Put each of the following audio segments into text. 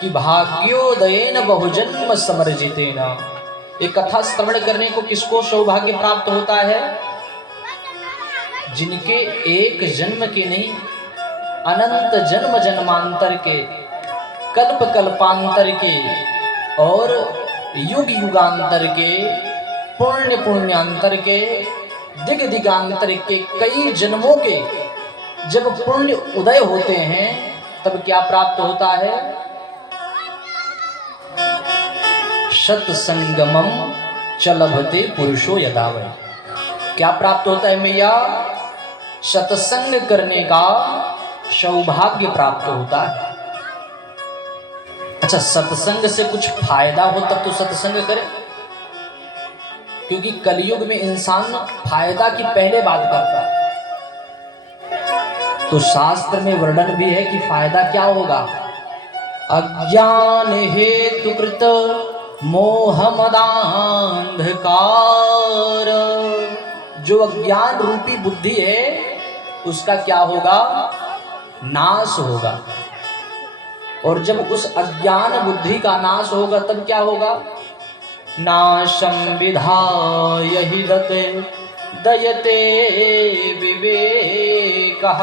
कि भाग्योदयेन बहुजन्म समर्जितेन। एक कथा श्रवण करने को किसको सौभाग्य प्राप्त होता है? जिनके एक जन्म के नहीं, अनंत जन्म जन्मांतर के, कल्प कल्पांतर के और युग युगांतर के, पुण्य पुण्यांतर के, दिग दिगांतर के कई जन्मों के जब पुण्य उदय होते हैं तब क्या प्राप्त होता है? सत्संगमम चलभते पुरुषो यदा वै। क्या प्राप्त होता है मैया? सत्संग करने का सौभाग्य प्राप्त होता है। अच्छा, सत्संग से कुछ फायदा हो तब तो सत्संग करे, क्योंकि कलयुग में इंसान फायदा की पहले बात करता है। तो शास्त्र में वर्णन भी है कि फायदा क्या होगा? अज्ञान हेतु कृत मोह मदांधकार। जो अज्ञान रूपी बुद्धि है उसका क्या होगा? नाश होगा। और जब उस अज्ञान बुद्धि का नाश होगा तब क्या होगा? नाशं विधाय हि दते दयते विवेकः।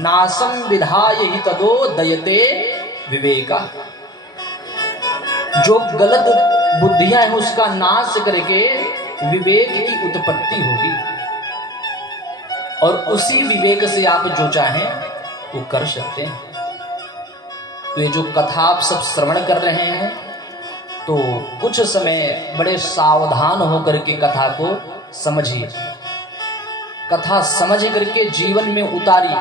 नाशं विधाय हि तदो दयते विवेकः। जो गलत बुद्धियां हैं उसका नाश करके विवेक की उत्पत्ति होगी, और उसी विवेक से आप जो चाहें वो कर सकते हैं। तो ये जो कथा आप सब श्रवण कर रहे हैं तो कुछ समय बड़े सावधान होकर के कथा को समझिए, कथा समझ करके जीवन में उतारिए।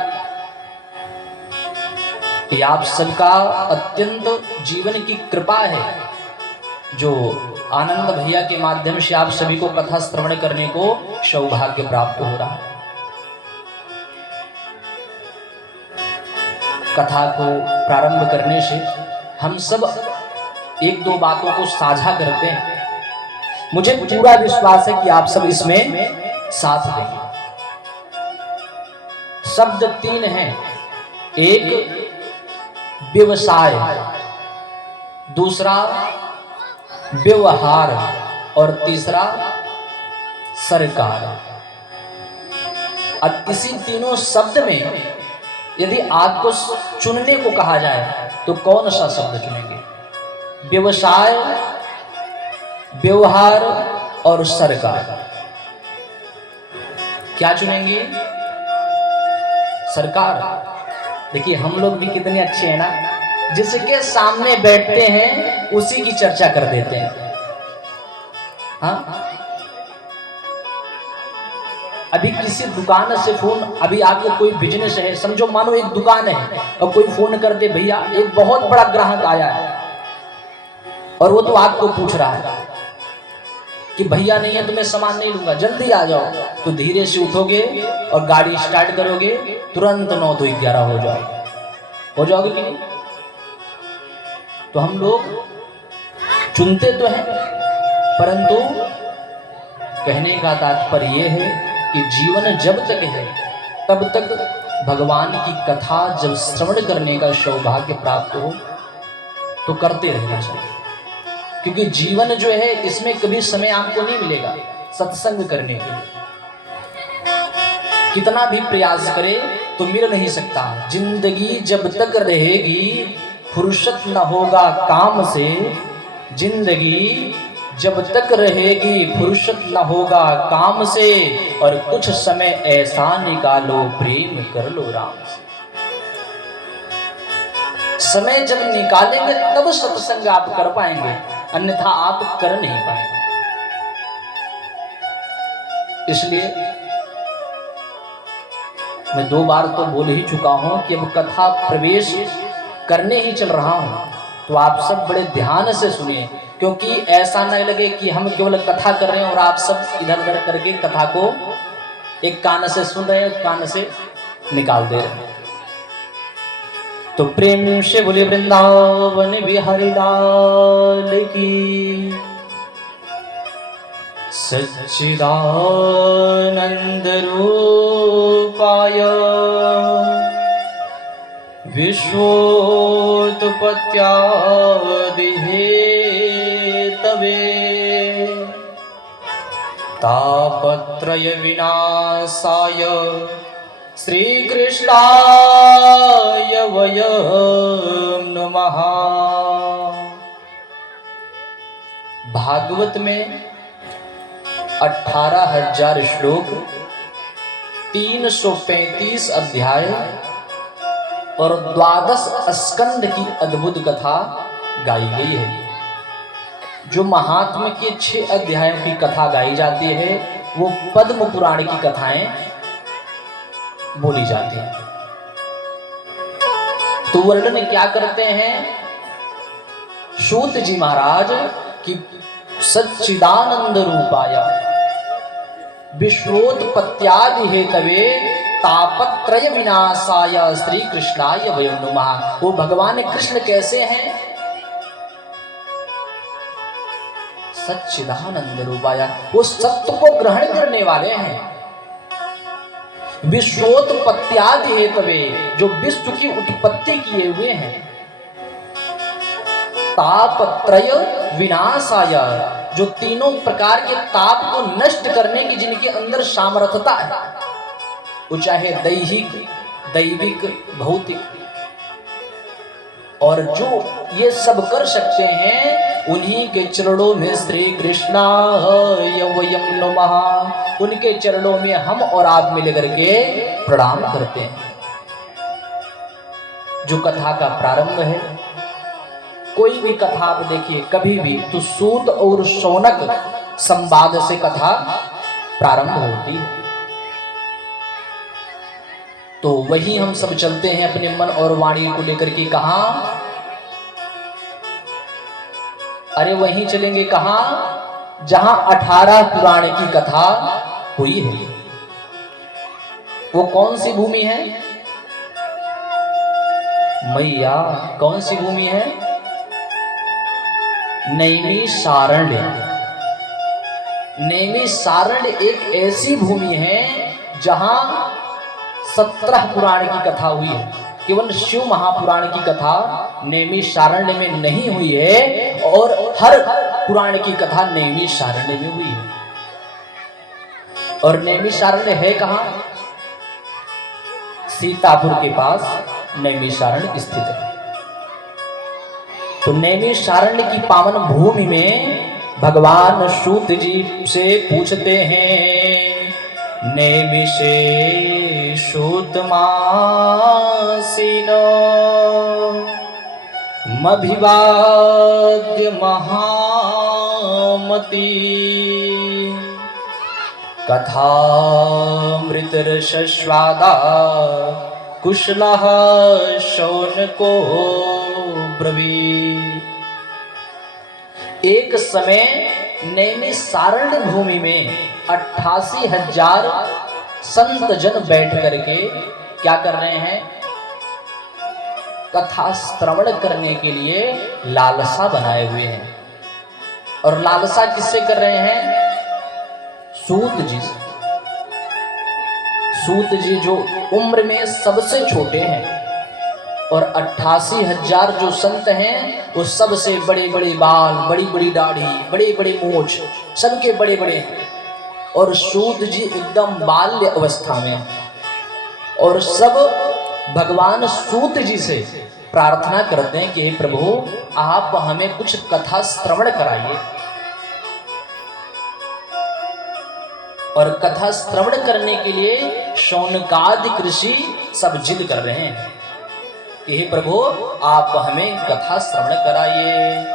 ये आप सबका अत्यंत जीवन की कृपा है जो आनंद भैया के माध्यम से आप सभी को कथा श्रवण करने को सौभाग्य प्राप्त हो रहा है। कथा को प्रारंभ करने से हम सब एक दो बातों को साझा करते हैं। मुझे पूरा विश्वास है कि आप सब इसमें साथ देंगे। शब्द तीन हैं, एक व्यवसाय, दूसरा व्यवहार और तीसरा सरकार। अब इसी तीनों शब्द में यदि आपको चुनने को कहा जाए तो कौन सा शब्द चुनेंगे? व्यवसाय, व्यवहार और सरकार, क्या चुनेंगे? सरकार। देखिए हम लोग भी कितने अच्छे हैं ना, जिसके सामने बैठते हैं उसी की चर्चा कर देते हैं। हाँ, अभी किसी दुकान से फोन, अभी आपको कोई बिजनेस है, समझो मानो एक दुकान है और कोई फोन कर दे, भैया एक बहुत बड़ा ग्राहक आया है, और वो तो आपको पूछ रहा है कि भैया नहीं है तो मैं सामान नहीं लूंगा, जल्दी आ जाओ। तो धीरे से उठोगे और गाड़ी स्टार्ट करोगे, तुरंत 9 2 11 हो जाओगे कि नहीं? तो हम लोग चुनते तो हैं, परंतु कहने का तात्पर्य यह है कि जीवन जब तक है तब तक भगवान की कथा जब श्रवण करने का सौभाग्य प्राप्त हो तो करते रहना चाहिए, क्योंकि जीवन जो है इसमें कभी समय आपको नहीं मिलेगा सत्संग करने के लिए। कितना भी प्रयास करे तो मिल नहीं सकता। जिंदगी जब तक रहेगी फुर्सत न होगा काम से, जिंदगी जब तक रहेगी फुर्सत न होगा काम से, और कुछ समय ऐसा निकालो प्रेम कर लो राम से। समय जब निकालेंगे तब सत्संग आप कर पाएंगे, अन्यथा आप कर नहीं पाएंगे। इसलिए मैं 2 बार तो बोल ही चुका हूं कि अब कथा प्रवेश करने ही चल रहा हूं, तो आप सब बड़े ध्यान से सुनिए, क्योंकि ऐसा न लगे कि हम केवल कथा कर रहे हैं और आप सब इधर उधर करके कथा को एक कान से सुन रहे हैं, एक कान से निकाल दे रहे हैं। तो प्रेम से बोले वृंदावन बिहारी लाल की, सच्चिदानंद रूपाय विश्वोत्पत्त्यादिहेतवे तापत्रय विनाशाय श्रीकृष्णाय वयं नमः। भागवत में 18,000 श्लोक, 335 अध्याय और 12 स्कंद की अद्भुत कथा गाई गई है। जो महात्म के 6 अध्यायों की कथा गाई जाती है वो पद्म पुराण की कथाएं बोली जाती हैं। तो वर्णन क्या करते हैं सूत जी महाराज कि सच्चिदानंद रूपाय विश्वोत्पत्त्यादि हेतवे तापत्रय विनाशाय श्री कृष्णाय वयं नमः। वो भगवान कृष्ण कैसे हैं? सच्चिदानंद रूपाय, वो सत्य को ग्रहण करने वाले हैं। विश्वोत्पत्त्यादि हेतवे, जो विश्व की उत्पत्ति किए हुए हैं। तापत्रय विनाशाय, जो तीनों प्रकार के ताप को नष्ट करने की जिनके अंदर सामर्थ्यता है, वो चाहे दैहिक, दैविक, भौतिक, और जो ये सब कर सकते हैं उन्हीं के चरणों में श्री कृष्णाय वयं नमः, उनके चरणों में हम और आप मिल करके प्रणाम करते हैं। जो कथा का प्रारंभ है, कोई भी कथा आप देखिए कभी भी तो सूत और शौनक संवाद से कथा प्रारंभ होती है। तो वही हम सब चलते हैं अपने मन और वाणी को लेकर के। कहां? अरे वहीं चलेंगे। कहां? जहां 18 पुराण की कथा हुई है। वो कौन सी भूमि है मैया? कौन सी भूमि है? नैमिषारण्य। नैमिषारण्य एक ऐसी भूमि है जहां 17 पुराण की कथा हुई है। केवल शिव महापुराण की कथा नैमिषारण्य में नहीं हुई है, और हर पुराण की कथा नैमिषारण्य में हुई है। और नैमिषारण्य है कहां? सीतापुर के पास नैमिषारण्य स्थित है। तो नैमिषारण्य की पावन भूमि में भगवान सूत जी से पूछते हैं, नैमिषे सूतमासीनो मभिवाद्य महामती कथामृतरसस्वादा कुशलः शौनको ब्रवीत्। एक समय नैमिषारण्य भूमि में 88,000 संत जन बैठ करके क्या कर रहे हैं? कथा श्रवण करने के लिए लालसा बनाए हुए हैं। और लालसा किससे कर रहे हैं? सूत जी। सूत जी जो उम्र में सबसे छोटे हैं, और 88,000 जो संत हैं वो सबसे बड़े बड़े बाल, बड़ी बड़ी दाढ़ी, बड़े बड़े मूंछ, सबके बड़े बड़े हैं। और सूत जी एकदम बाल्य अवस्था में, और सब भगवान सूत जी से प्रार्थना करते हैं कि हे प्रभु, आप हमें कुछ कथा श्रवण कराइए। और कथा श्रवण करने के लिए शौनकादि ऋषि सब जिद कर रहे हैं कि हे प्रभु, आप हमें कथा श्रवण कराइए।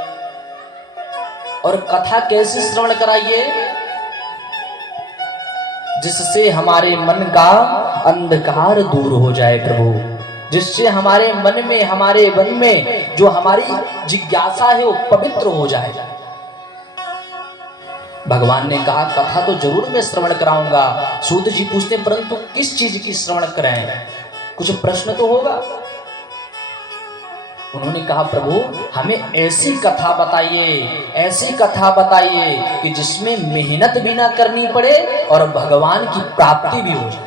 और कथा कैसे श्रवण कराइए? जिससे हमारे मन का अंधकार दूर हो जाए प्रभु, जिससे हमारे मन में, हमारे मन में जो हमारी जिज्ञासा है वो पवित्र हो जाए। भगवान ने कहा कथा तो जरूर मैं श्रवण कराऊंगा। सूत जी पूछते परंतु किस चीज की श्रवण कराएं? कुछ प्रश्न तो होगा। उन्होंने कहा प्रभु, हमें ऐसी कथा बताइए, ऐसी कथा बताइए कि जिसमें मेहनत भी ना करनी पड़े और भगवान की प्राप्ति भी हो जाए।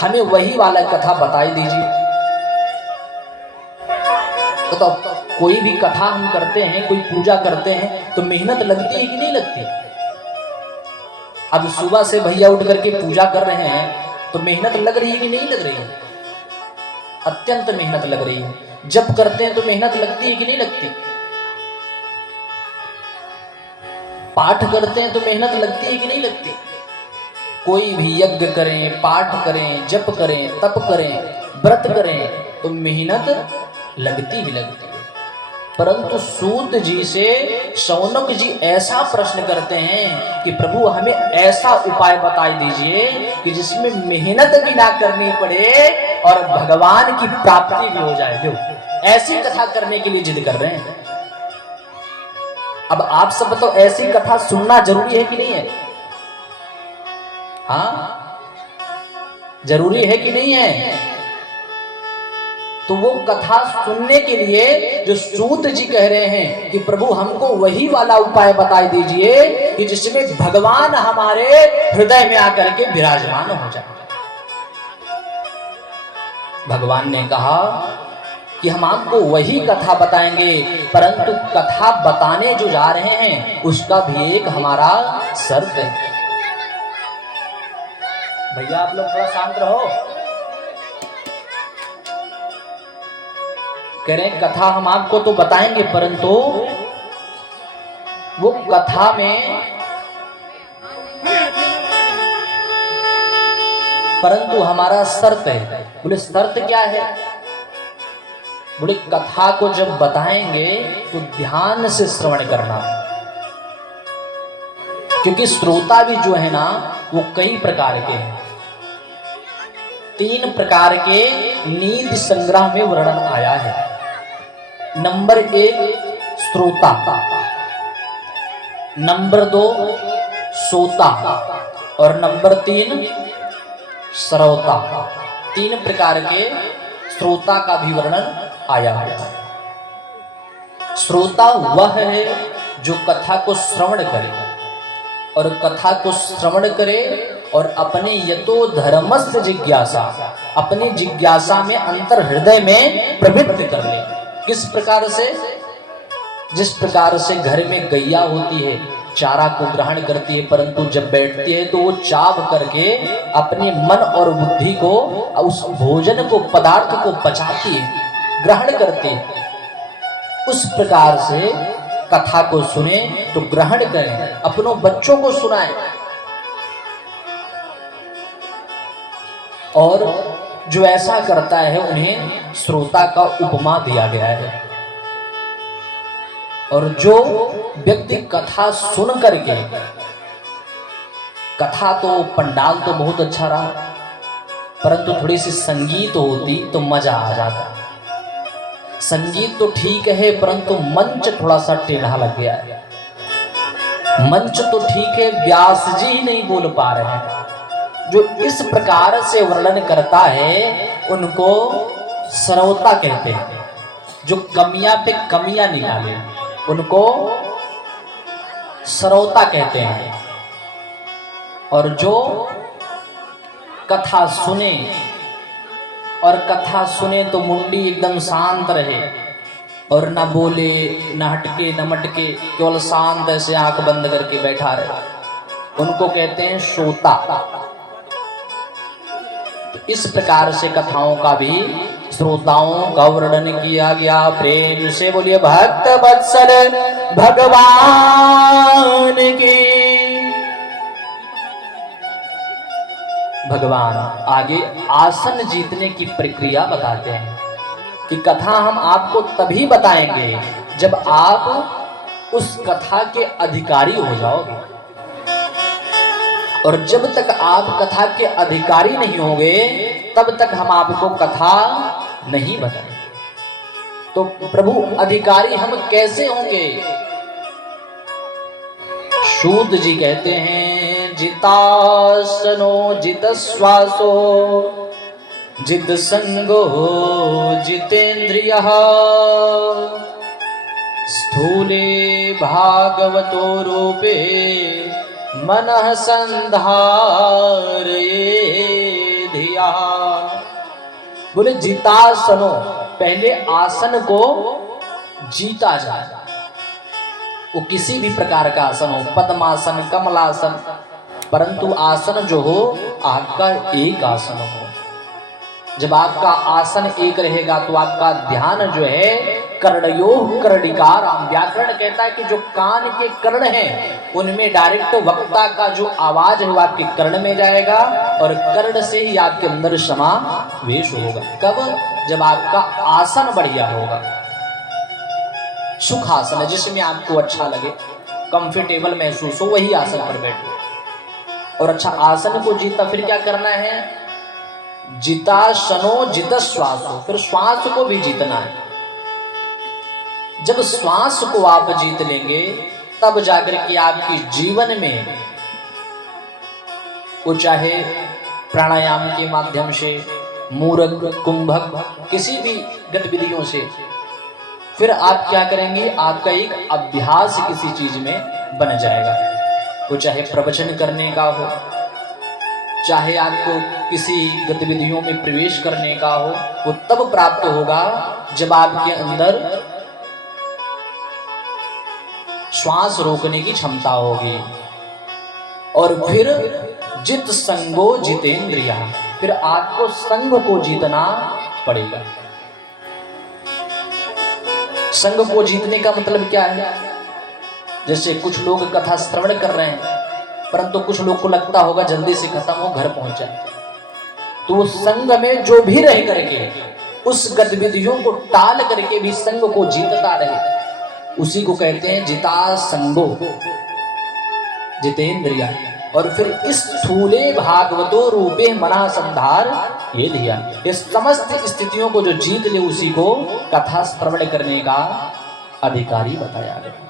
हमें वही वाला कथा बताई दीजिए। तो कोई भी कथा हम करते हैं, कोई पूजा करते हैं तो मेहनत लगती है कि नहीं लगती? अब सुबह से भैया उठ करके पूजा कर रहे हैं तो मेहनत लग रही है कि नहीं लग रही है? अत्यंत मेहनत लग रही है। जब करते हैं तो मेहनत लगती है कि नहीं लगती? पाठ करते हैं तो मेहनत लगती है कि नहीं लगती? कोई भी यज्ञ करें, पाठ करें, जप करें, तप करें, व्रत करें तो मेहनत लगती ही लगती है। परंतु सूत जी से शौनक जी ऐसा प्रश्न करते हैं कि प्रभु हमें ऐसा उपाय बता दीजिए कि जिसमें मेहनत भी ना करनी पड़े और भगवान की प्राप्ति भी हो जाए। जो ऐसी कथा करने के लिए जिद कर रहे हैं। अब आप सब तो ऐसी कथा सुनना जरूरी है कि नहीं है? हाँ, जरूरी है कि नहीं है? तो वो कथा सुनने के लिए जो सूत जी कह रहे हैं कि प्रभु हमको वही वाला उपाय बता दीजिए कि जिसमें भगवान हमारे हृदय में आकर के विराजमान हो जाए। भगवान ने कहा कि हम आपको वही कथा बताएंगे, परंतु कथा बताने जो जा रहे हैं उसका भी एक हमारा शर्त है। भैया आप लोग थोड़ा शांत रहो। कह रहे हैं कथा हम आपको तो बताएंगे, परंतु वो कथा में परंतु हमारा शर्त है। बोले शर्त क्या है? बोले कथा को जब बताएंगे तो ध्यान से श्रवण करना, क्योंकि श्रोता भी जो है ना वो कई प्रकार के हैं। 3 प्रकार के नीति संग्रह में वर्णन आया है। नंबर 1 श्रोता, नंबर 2 सोता और नंबर 3 श्रोता। 3 प्रकार के श्रोता का भी वर्णन आया है। श्रोता वह है जो कथा को श्रवण करे और कथा को श्रवण करे और अपने यतो धर्मस्थ जिज्ञासा, अपनी जिज्ञासा में अंतर हृदय में प्रवृत्त कर ले। किस प्रकार से? जिस प्रकार से घर में गैया होती है, चारा को ग्रहण करती है, परंतु जब बैठती है तो वो चाव करके अपने मन और बुद्धि को, उस भोजन को, पदार्थ को पचाती है, ग्रहण करती है। उस प्रकार से कथा को सुने तो ग्रहण करें, अपनों बच्चों को सुनाएं। और जो ऐसा करता है उन्हें श्रोता का उपमा दिया गया है। और जो व्यक्ति कथा सुन करके, कथा तो पंडाल तो बहुत अच्छा रहा, परंतु थोड़ी सी संगीत होती तो मजा आ जाता। संगीत तो ठीक है, परंतु मंच थोड़ा सा टेढ़ा लग गया है। मंच तो ठीक है, व्यास जी ही नहीं बोल पा रहे हैं। जो इस प्रकार से वर्णन करता है उनको श्रोता कहते हैं। जो कमियां पे कमियां निकाले उनको श्रोता कहते हैं। और जो कथा सुने, और कथा सुने तो मुंडी एकदम शांत रहे और ना बोले, ना हटके, ना मटके, केवल शांत ऐसे आंख बंद करके बैठा रहे, उनको कहते हैं श्रोता। तो इस प्रकार से कथाओं का भी श्रोताओं का वर्णन किया गया। प्रेम से बोलिए भक्त वत्सल भगवान की। भगवान आगे आसन जीतने की प्रक्रिया बताते हैं कि कथा हम आपको तभी बताएंगे जब आप उस कथा के अधिकारी हो जाओगे, और जब तक आप कथा के अधिकारी नहीं होंगे तब तक हम आपको कथा नहीं बताएंगे। तो प्रभु अधिकारी हम कैसे होंगे? सूत जी कहते हैं जितासनो जित श्वासो जित संगो जितेन्द्रिय स्थूले भागवतो रूपे मनः संधारये धिया। बोले जितासनो, पहले आसन को जीता जाए। वो किसी भी प्रकार का आसन हो, पद्मासन, कमलासन, परंतु आसन जो हो आपका एक आसन हो। जब आपका आसन एक रहेगा तो आपका ध्यान जो है कर्णयोः कर्णिकाराम, व्याकरण कहता है कि जो कान के कर्ण हैं उनमें डायरेक्ट वक्ता का जो आवाज है वो आपके कर्ण में जाएगा और कर्ण से ही आपके अंदर समावेश होगा। कब? जब आपका आसन बढ़िया होगा। सुखासन है, जिसमें आपको अच्छा लगे, कंफर्टेबल महसूस हो, वही आसन पर बैठो। और अच्छा आसन को जीता फिर क्या करना है? जितासनो जित श्वासो, फिर श्वास को भी जीतना है। जब श्वास को आप जीत लेंगे तब जाकर के आपकी जीवन में वो चाहे प्राणायाम के माध्यम से, मूरक, कुंभक, किसी भी गतिविधियों से, फिर आप क्या करेंगे? आपका एक अभ्यास किसी चीज में बन जाएगा। वो चाहे प्रवचन करने का हो, चाहे आपको किसी गतिविधियों में प्रवेश करने का हो, वो तब प्राप्त होगा जब आपके अंदर श्वास रोकने की क्षमता होगी। और फिर जित संगो जितेंद्रिया, फिर आपको संग को जीतना पड़ेगा। संग को जीतने का मतलब क्या है? जैसे कुछ लोग कथा श्रवण कर रहे हैं परंतु कुछ लोग को लगता होगा जल्दी से खत्म हो, घर पहुंच जाए, तो वो संग में जो भी रह करके उस गतिविधियों को टाल करके भी संग को जीतता रहे, उसी को कहते हैं जिता संगो जितेंद्रिया। और फिर इस स्थूले भागवतो रूपे मना संधार ये लिया, ये समस्त स्थितियों को जो जीत ले उसी को कथा श्रवण करने का अधिकारी बताया गया।